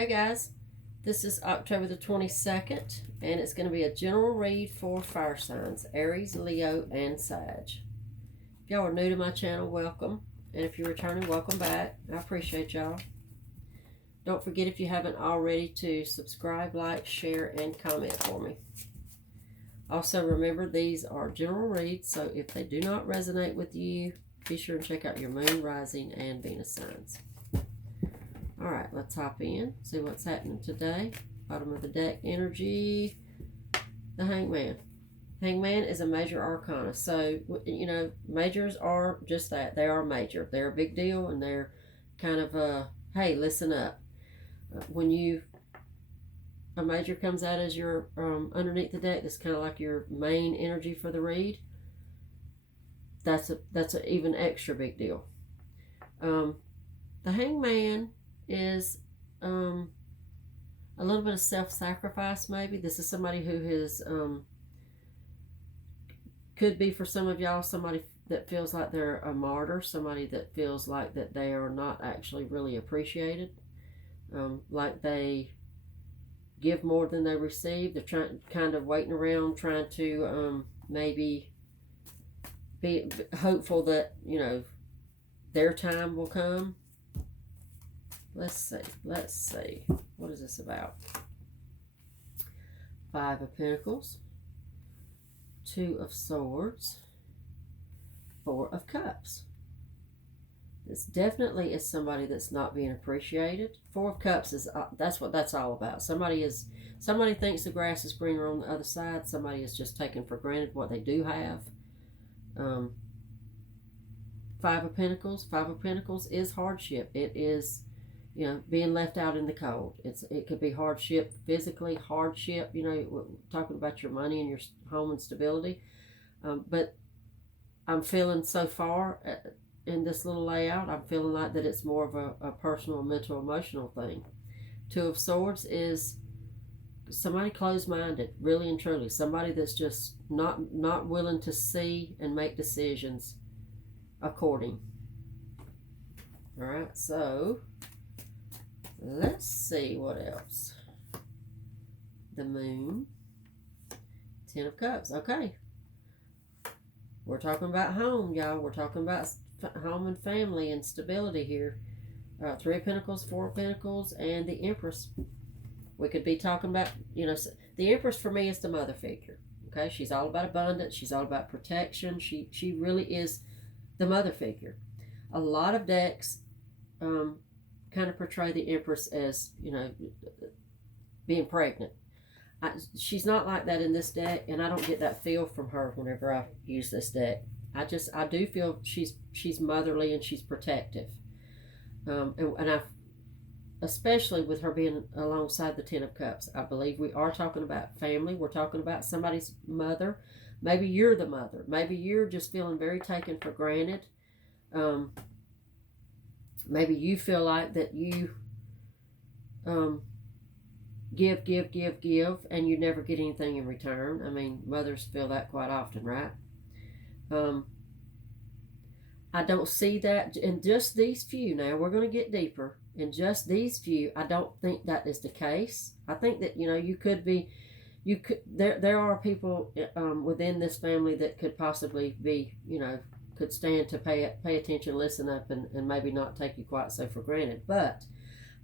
Hey guys, this is October the 22nd, and it's going to be a general read for fire signs, Aries, Leo, and Sag. If y'all are new to my channel, welcome. And if you're returning, welcome back. I appreciate y'all. Don't forget, if you haven't already, to subscribe, like, share, and comment for me. Also, remember, these are general reads, so if they do not resonate with you, be sure and check out your moon, rising, and Venus signs. All right, let's hop in, see what's happening today. Bottom of the deck energy, the Hangman. Hangman is a major arcana. So, you know, majors are just that. They are major. They're a big deal, and they're kind of, hey, listen up. When a major comes out as your underneath the deck, that's kind of like your main energy for the read. That's an even extra big deal. The Hangman is a little bit of self-sacrifice, maybe. This is somebody who has could be, for some of y'all, somebody that feels like they're a martyr, somebody that feels like that they are not actually really appreciated, like they give more than they receive. They're kind of waiting around, trying to maybe be hopeful that, you know, their time will come. Let's see. What is this about? Five of Pentacles, Two of Swords, Four of Cups. This definitely is somebody that's not being appreciated. Four of Cups is that's what that's all about. Somebody thinks the grass is greener on the other side. Somebody is just taking for granted what they do have. Five of Pentacles. Five of Pentacles is hardship. It is, you know, being left out in the cold. It could be hardship physically, hardship, you know, talking about your money and your home and stability. But I'm feeling so far in this little layout, I'm feeling like that it's more of a personal, mental, emotional thing. Two of Swords is somebody closed-minded, really and truly. Somebody that's just not willing to see and make decisions according. All right, so let's see what else. The Moon, Ten of Cups. Okay. We're talking about home, y'all. We're talking about home and family and stability here. Three of Pentacles, Four of Pentacles, and the Empress. We could be talking about, you know, the Empress for me is the mother figure. Okay, she's all about abundance. She's all about protection. She really is the mother figure. A lot of decks kind of portray the Empress as, you know, being pregnant. She's not like that in this deck, and I don't get that feel from her whenever I use this deck. I do feel she's motherly and she's protective, and I, especially with her being alongside the Ten of Cups, I believe we are talking about family. We're talking about somebody's mother. Maybe you're the mother. Maybe you're just feeling very taken for granted. Maybe you feel like that you give, and you never get anything in return. I mean, mothers feel that quite often, right? I don't see that in just these few. Now, we're going to get deeper. In just these few, I don't think that is the case. I think that, you know, there are people within this family that could possibly be, you know, could stand to pay attention, listen up, and maybe not take you quite so for granted. But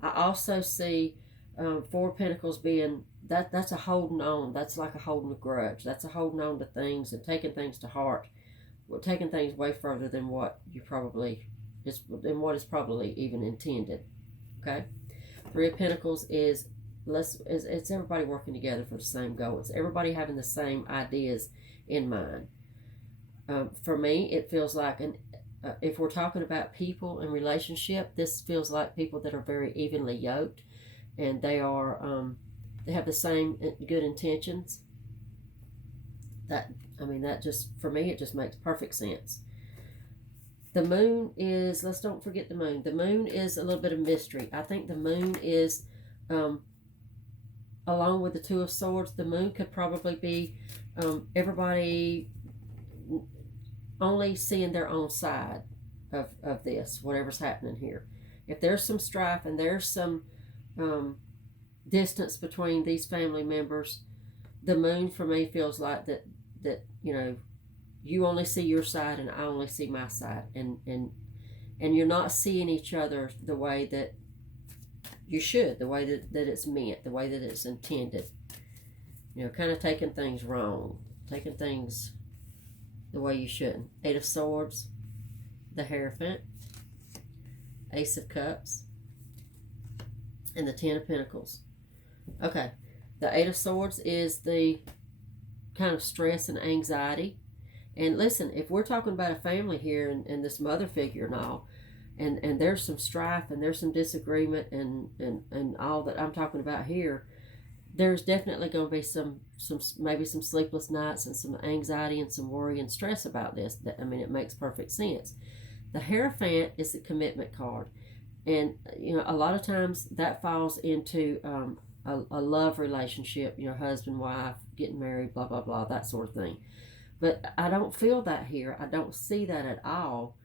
I also see Four of Pentacles being that's a holding on. That's like a holding a grudge. That's a holding on to things and taking things to heart. Well, taking things way further than what you probably is, than what is probably even intended. Okay, Three of Pentacles is it's everybody working together for the same goal. It's everybody having the same ideas in mind. For me, it feels like if we're talking about people and relationship, this feels like people that are very evenly yoked, and they have the same good intentions. That just, for me, it just makes perfect sense. The Moon is, let's don't forget the Moon. The Moon is a little bit of mystery. I think the Moon is, along with the Two of Swords, the Moon could probably be everybody only seeing their own side of this, whatever's happening here. If there's some strife and there's some distance between these family members. The moon for me feels like that you only see your side and I only see my side, and you're not seeing each other the way that you should, the way that it's meant, the way that it's intended. Kind of taking things wrong, taking things the way you shouldn't. 8 of Swords, the Hierophant, Ace of Cups, and the 10 of Pentacles. Okay, the 8 of Swords is the kind of stress and anxiety. And listen, if we're talking about a family here and this mother figure and all, and there's some strife and there's some disagreement and all that I'm talking about here, there's definitely going to be some maybe some sleepless nights and some anxiety and some worry and stress about this. It makes perfect sense. The Hierophant is the commitment card. And, a lot of times that falls into a love relationship, husband, wife, getting married, blah, blah, blah, that sort of thing. But I don't feel that here. I don't see that at all.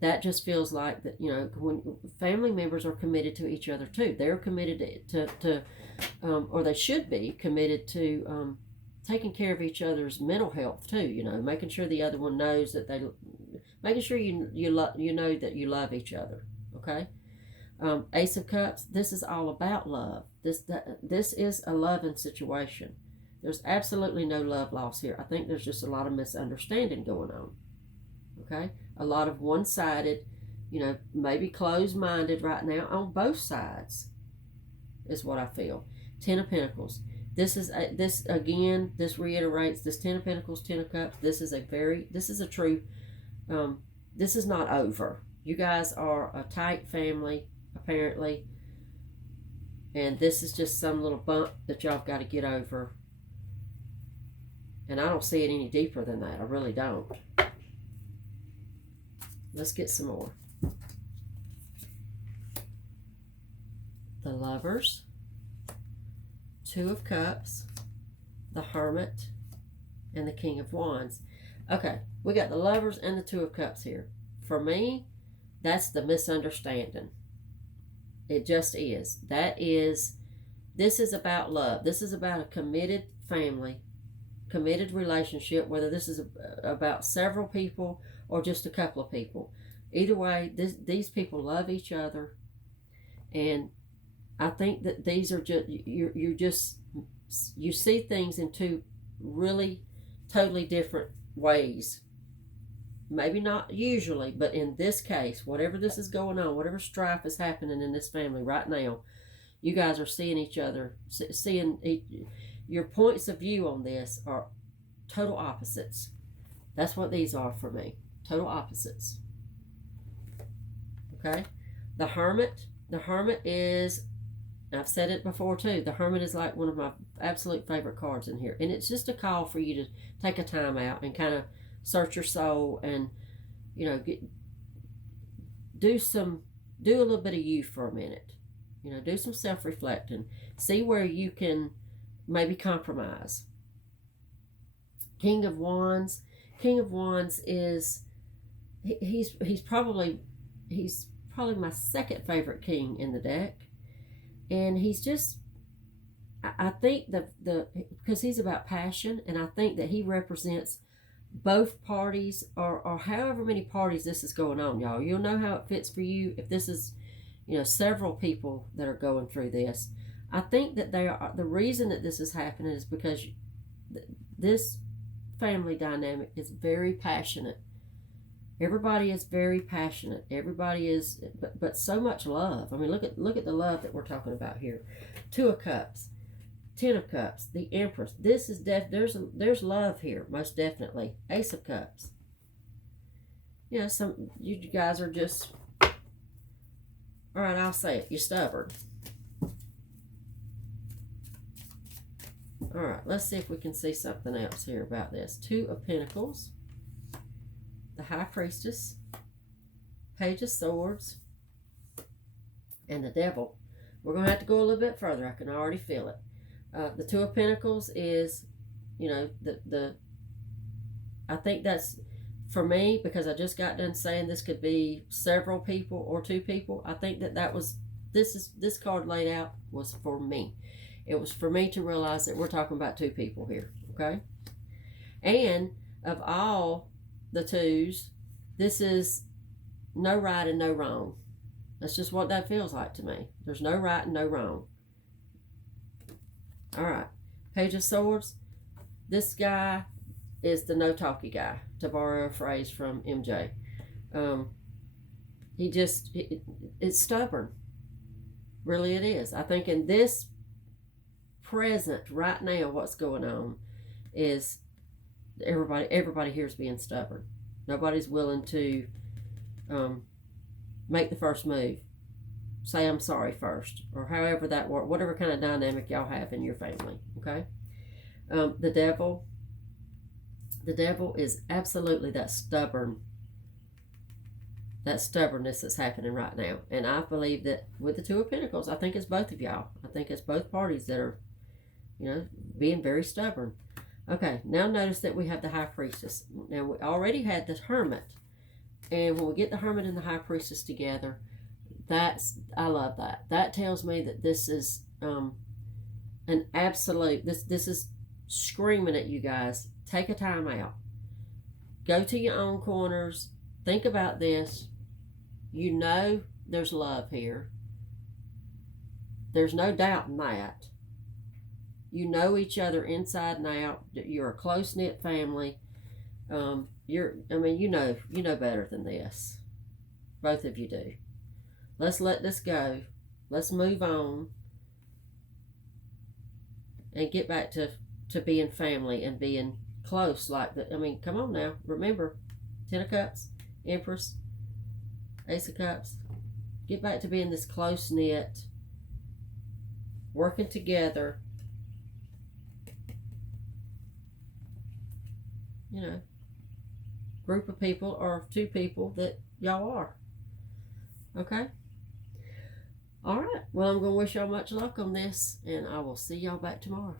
That just feels like that, when family members are committed to each other too. They're committed to or they should be committed to taking care of each other's mental health too. Making sure the other one knows that making sure you know that you love each other. Okay. Ace of Cups. This is all about love. This is a loving situation. There's absolutely no love lost here. I think there's just a lot of misunderstanding going on. Okay. A lot of one-sided, maybe closed-minded right now on both sides is what I feel. 10 of Pentacles. This reiterates this 10 of Pentacles, 10 of Cups. This is a true, this is not over. You guys are a tight family, apparently. And this is just some little bump that y'all got to get over. And I don't see it any deeper than that. I really don't. Let's get some more. The Lovers, 2 of Cups, the Hermit, and the King of Wands. Okay, we got the Lovers and the 2 of Cups here. For me, that's the misunderstanding. It just is. This is about love. This is about a committed family, committed relationship, whether this is about several people or just a couple of people. Either way, these people love each other, and I think that these are just you see things in two really totally different ways. Maybe not usually, but in this case, whatever this is going on, whatever strife is happening in this family right now, you guys are seeing each other, your points of view on this are total opposites. That's what these are for me. Total opposites. Okay? The Hermit is, I've said it before too, the Hermit is like one of my absolute favorite cards in here. And it's just a call for you to take a time out and kind of search your soul and, do a little bit of you for a minute. Do some self-reflecting. See where you can maybe compromise. King of Wands is, he's probably my second favorite king in the deck. And he's just, I think because he's about passion, and I think that he represents both parties or however many parties this is going on, y'all. You'll know how it fits for you if this is, several people that are going through this. I think that the reason that this is happening is because this family dynamic is very passionate. Everybody is very passionate. Everybody is, but so much love. I mean, look at the love that we're talking about here. 2 of Cups, 10 of Cups, the Empress. This is there's love here, most definitely. Ace of Cups. You guys are just, all right, I'll say it. You're stubborn. All right, let's see if we can see something else here about this. 2 of Pentacles, the High Priestess, Page of Swords, and the Devil. We're going to have to go a little bit further. I can already feel it. The 2 of Pentacles is, I think that's, for me, because I just got done saying this could be several people or 2 people, I think that was this card laid out was for me. It was for me to realize that we're talking about two people here, okay? And of all the twos, this is no right and no wrong. That's just what that feels like to me. There's no right and no wrong. All right. Page of Swords. This guy is the no talky guy, to borrow a phrase from MJ. It's stubborn. Really, it is. I think in this present, right now, what's going on is everybody here is being stubborn. Nobody's willing to make the first move. Say I'm sorry first, or however that works, whatever kind of dynamic y'all have in your family, okay? The devil is absolutely that stubbornness that's happening right now. And I believe that with the Two of Pentacles, I think it's both of y'all. I think it's both parties that are, being very stubborn. Okay, now notice that we have the High Priestess. Now, we already had the Hermit. And when we get the Hermit and the High Priestess together, I love that. That tells me that this is an absolute, this is screaming at you guys. Take a time out. Go to your own corners. Think about this. You know there's love here. There's no doubt in that. You know each other inside and out. You're a close-knit family. You know better than this. Both of you do. Let's let this go. Let's move on and get back to being family and being close like that. Come on now. Remember, 10 of Cups, Empress, Ace of Cups. Get back to being this close-knit, working together. Group of people or two people that y'all are. Okay? All right. Well, I'm going to wish y'all much luck on this, and I will see y'all back tomorrow.